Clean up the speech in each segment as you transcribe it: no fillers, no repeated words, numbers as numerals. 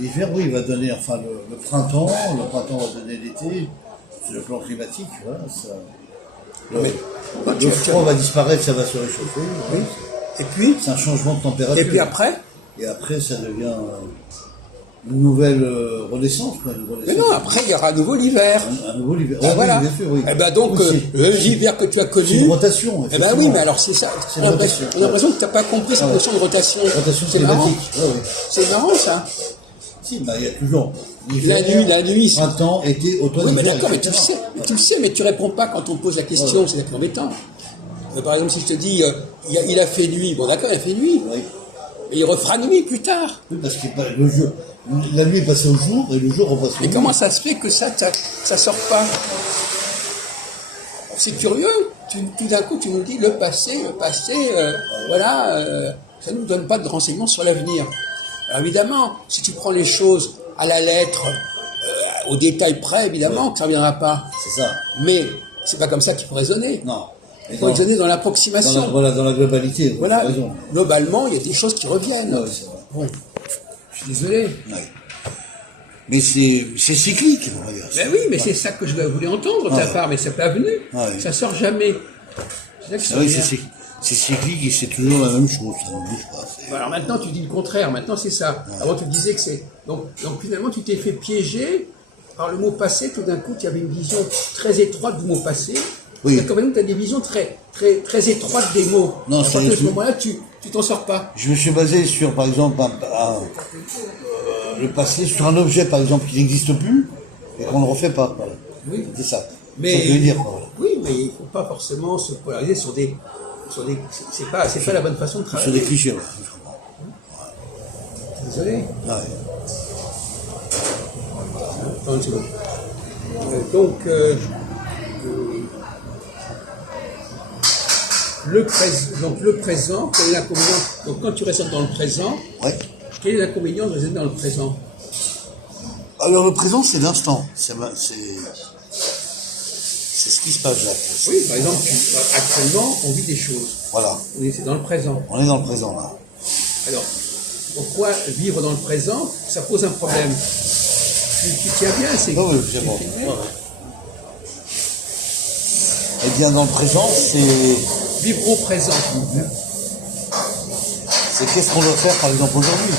L'hiver, oui, il va donner, enfin, le printemps va donner l'été, c'est le plan climatique, voilà, ça. Le froid va disparaître, ça va se réchauffer. Oui. Et puis, c'est un changement de température. Et puis après, ça devient une nouvelle renaissance, quoi. Mais non, après, il y aura à nouveau l'hiver. Un nouveau l'hiver. Ah, voilà. Oui, bien sûr, oui. Et ben donc, l'hiver que tu as connu. C'est une rotation. Eh ben oui, mais alors c'est ça. On a l'impression que tu n'as pas compris cette notion de rotation. Rotation C'est marrant. Oui. C'est marrant, ça. Si, il y a toujours. La nuit. Printemps, été, automne, oui, mais hiver, d'accord, mais tu le sais, mais tu réponds pas quand on pose la question, c'est embêtant. Par exemple, si je te dis, il a fait nuit, bon d'accord, il a fait nuit. Oui. Et il refera nuit plus tard. Oui, parce que la nuit est passée au jour et le jour repasse au Mais nuit. comment ça se fait que ça sort pas? C'est curieux. Tout d'un coup, tu nous dis le passé, voilà, ça ne nous donne pas de renseignements sur l'avenir. Alors évidemment, si tu prends les choses à la lettre, au détail près, évidemment que ça ne reviendra pas. C'est ça. Mais c'est pas comme ça qu'il faut raisonner. Non. Il faut raisonner dans l'approximation. Dans la globalité. Voilà. Globalement, il y a des choses qui reviennent. Oui, c'est vrai. Bon. Je suis désolé. Oui. Mais c'est cyclique, on va dire. Ben oui, mais c'est ça que je voulais entendre de ta part, mais c'est pas venu. Ouais. Ça sort jamais. C'est cyclique et c'est toujours la même chose, ça ne bouge pas. Alors maintenant, tu dis le contraire. Maintenant, c'est ça. Ouais. Avant, tu disais que c'est. Donc finalement, tu t'es fait piéger par le mot passé. Tout d'un coup, tu avais une vision très étroite du mot passé. Oui. Quand même, tu as des visions très étroites des mots. Non, à partir de ce moment-là, tu t'en sors pas. Je me suis basé sur, par exemple, le passé, sur un objet, par exemple, qui n'existe plus et qu'on ne refait pas. Voilà. Oui. C'est ça. Mais, ça que je veux dire. Voilà. Oui, mais il ne faut pas forcément se polariser sur des c'est pas la bonne façon de travailler. Sur des clichés, ouais. Désolé. Ouais. Attends une seconde. Le présent, quel est l'inconvénient? Donc quand tu raisonnes dans le présent, Ouais. quel est l'inconvénient de raisonner dans le présent? Alors le présent, c'est l'instant. C'est ce qui se passe là. Oui, par exemple, actuellement, on vit des choses. Voilà. C'est dans le présent. On est dans le présent là. Alors, pourquoi vivre dans le présent? Ça pose un problème. Tu tiens bien, c'est... Oui, c'est bon. Eh bien, dans le présent, c'est... Vivre au présent. C'est qu'est-ce qu'on doit faire, par exemple, aujourd'hui.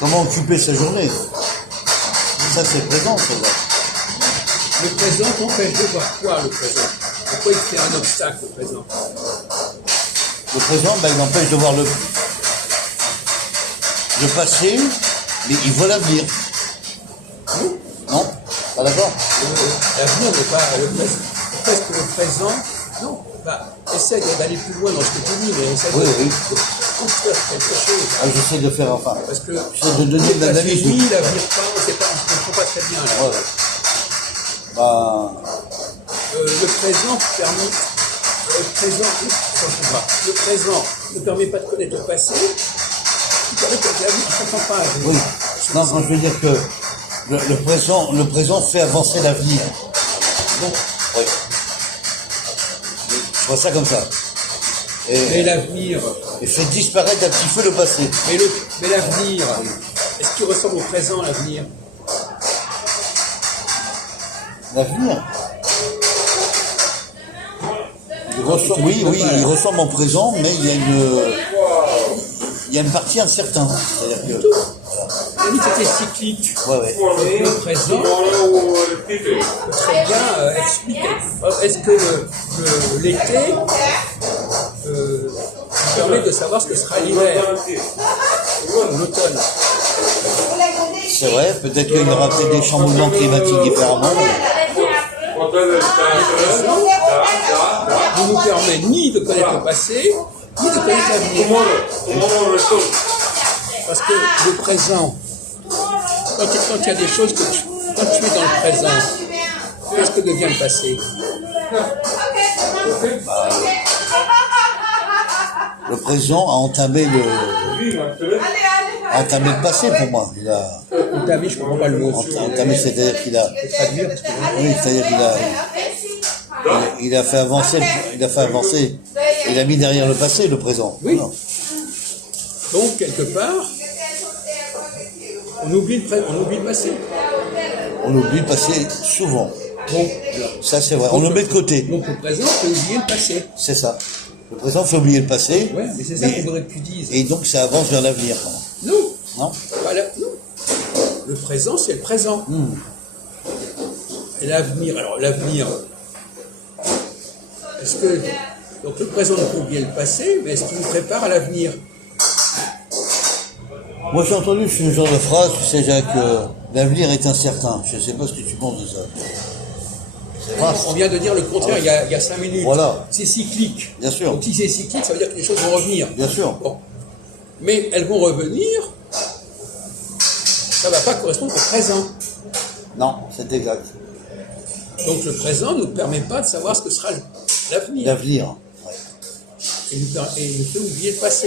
Comment occuper sa journée. Ça, c'est le présent, c'est vrai. Le présent t'empêche de voir quoi, le présent? Pourquoi il fait un obstacle, le présent? Le présent, il empêche de voir le passé, mais il voit l'avenir. Oui. Non? Pas d'accord? L'avenir n'est pas le présent. Presque le présent, non. Essaie d'aller plus loin dans ce que tu dis, mais essaie de construire quelque chose. J'essaie de faire, parce que j'essaie de donner de l'analyse. Oui, l'avenir pas, on ne comprend pas très bien. Là. Ouais. Le présent permet... Le présent ne permet pas de connaître le passé. Il permet de connaître l'avenir, je ne comprends pas. Oui. Non, quand je veux dire que le présent fait avancer l'avenir. Bon. Oui. Je vois ça comme ça. Et l'avenir... Et fait disparaître un petit peu le passé. Mais l'avenir... Est-ce qu'il ressemble au présent, l'avenir? L'avenir? Il ressemble au présent, mais il y a une partie incertaine. C'est-à-dire que... C'était cyclique. Ouais. Le présent peut très bien expliquer. Est-ce que l'été permet de savoir ce que sera l'hiver ou l'automne? C'est vrai, peut-être qu'il y aura peut-être des chamboulements climatiques différemment. Ne nous permet ni de connaître le passé, ni de connaître l'avenir. Parce que le présent, quand il y a des choses quand tu es dans le présent, qu'est-ce que devient le passé? Le présent a entamé le passé pour moi. Entamé, je ne comprends pas le mot. Entamé, c'est-à-dire qu'il a... Traduire, oui, c'est-à-dire qu'il a fait avancer, il a mis derrière le passé le présent. Oui. Non. Donc, quelque part, on oublie le passé. On oublie le passé souvent. Donc, Ça, c'est vrai. On le met de côté. Donc, le présent, on peut oublier le passé. C'est ça. Le présent, il faut oublier le passé. Ouais, mais c'est ça qu'on voudrait que tu dises. Et donc, ça avance vers l'avenir. Non. Non. Non. Le présent, c'est le présent. Et l'avenir, alors l'avenir, est-ce que... Donc le présent, on peut oublier le passé, mais est-ce qu'il nous prépare à l'avenir? Moi, j'ai entendu ce genre de phrase, tu sais, Jacques, l'avenir est incertain. Je ne sais pas ce que tu penses de ça. C'est vrai. On vient de dire le contraire il y a 5 minutes. Voilà. C'est cyclique. Bien sûr. Donc si c'est cyclique, ça veut dire que les choses vont revenir. Bien sûr. Bon. Mais elles vont revenir, ça ne va pas correspondre au présent. Non, c'est exact. Donc le présent ne nous permet pas de savoir ce que sera l'avenir. L'avenir. Et nous fait oublier le passé.